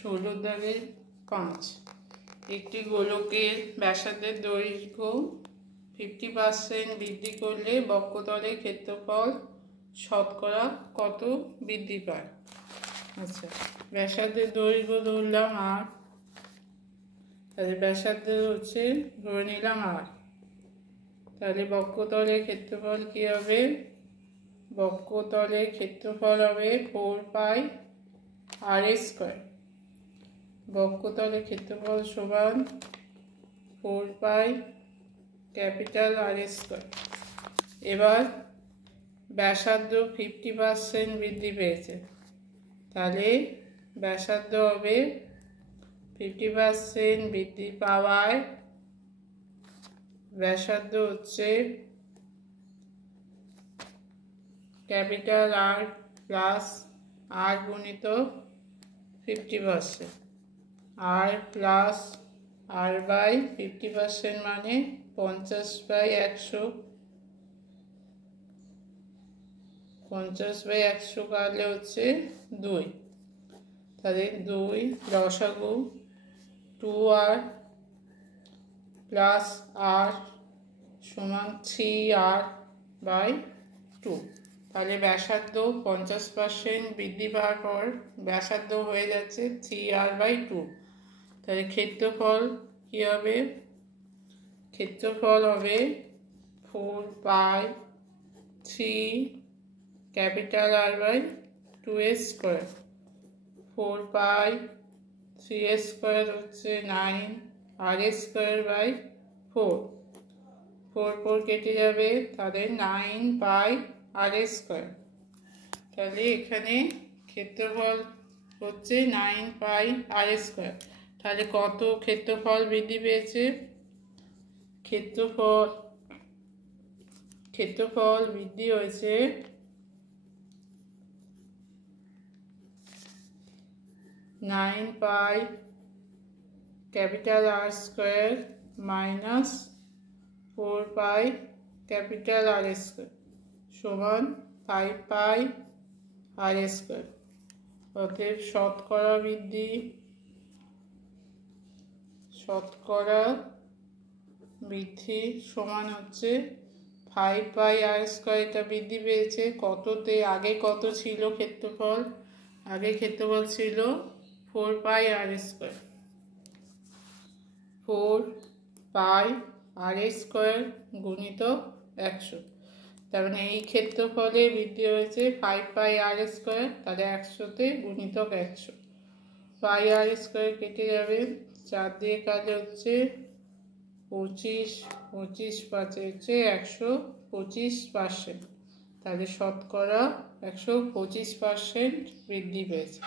16-5 একটি গোলকের ব্যাসার্ধের দৈর্ঘ্য 50% বৃদ্ধি করলে বক্ষতলের ক্ষেত্রফল শতকরা কত বৃদ্ধি পায়? আচ্ছা, ব্যাসার্ধের দৈর্ঘ্য ধরলাম আর, তাহলে ব্যাসার্ধ হচ্ছে ধরে নিলাম আর, তাহলে বক্ষতলের ক্ষেত্রফল কী হবে? বক্ষতলের ক্ষেত্রফল হবে 4πr²। বক্ষতলের ক্ষেত্রফল সমান 4πR²। এবার ব্যাসার্ধ 50% বৃদ্ধি পেয়েছে, তাহলে ব্যাসার্ধ হবে 50% বৃদ্ধি পাওয়ায় ব্যাসার্ধ হচ্ছে R প্লাস R গুণিত 50%। R প্লাস R বাই 50% মানে 50/100। 50/100 কাটলে হচ্ছে 2, তাহলে 2 লসাগু 2R প্লাস R সমান 3R/2। তাহলে ব্যাসার্ধ 50% বৃদ্ধি পাওয়ার পর ব্যাসার্ধ হয়ে যাচ্ছে 3R/2। তাহলে ক্ষেত্রফল কী হবে? ক্ষেত্রফল হবে 4π3R/2² 4π3² হচ্ছে 9R²/4। 4 কেটে যাবে, তাহলে 9πR²। তাহলে এখানে ক্ষেত্রফল হচ্ছে 9πR²। তাহলে কত ক্ষেত্রফল বৃদ্ধি পেয়েছে? ক্ষেত্রফল বৃদ্ধি হয়েছে 9πR² মাইনাস 4πR² সমান 5πR²। অতএব শতকরা বৃদ্ধি সমান হচ্ছে 5πR²। এটা বৃদ্ধি পেয়েছে কততে? আগে কত ছিল ক্ষেত্রফল? আগে ক্ষেত্রফল ছিল 4πR²। 4πR² গুণিত 100, তার মানে এই ক্ষেত্রফলে বৃদ্ধি হয়েছে 5πR²। তাহলে 100তে গুণিতক 100। πR² কেটে যাবে, 4 দিয়ে কাটলে হচ্ছে 25, 25/5 হচ্ছে 125%। তাহলে শতকরা 125% বৃদ্ধি পেয়েছে।